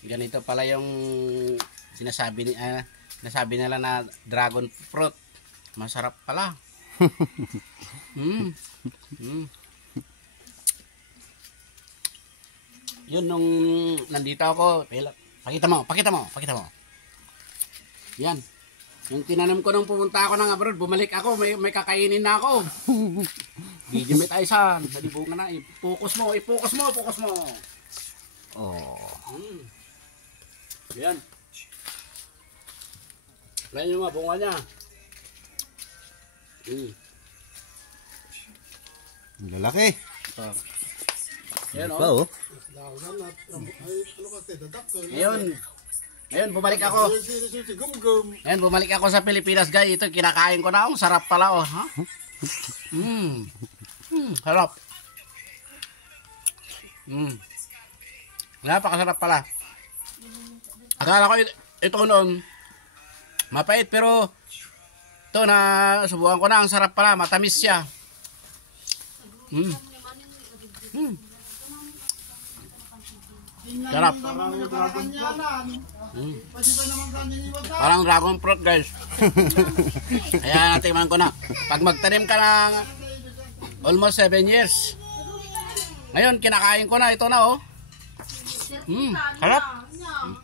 Ganito pala yung sinasabi nila na dragon fruit. Masarap pala. Yun nung nandito ako, pakita mo. Yan. Yung tinanim ko nung pumunta ako ng abroad, bumalik ako, may kakainin na ako. Video may taisan, salibungan na, i-focus mo. Oh. Yan. Yan yung mga bunga niya. Lalaki. Yan, oh. Ngayon, bumalik ako sa Pilipinas, guys. Ito, kinakain ko na. Ang sarap pala, oh. Ha? Sarap. Napakasarap pala. Akala ko ito noon, mapait, pero ito na, subukan ko na. Ang sarap pala. Matamis siya. Sarap. Parang dragon fruit, guys. Kaya natikman ko na. Pag magtanim ka ng almost 7 years. Ngayon, kinakain ko na. Ito na, oh. Sarap.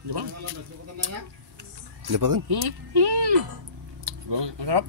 Diba? Diba kan? Sarap.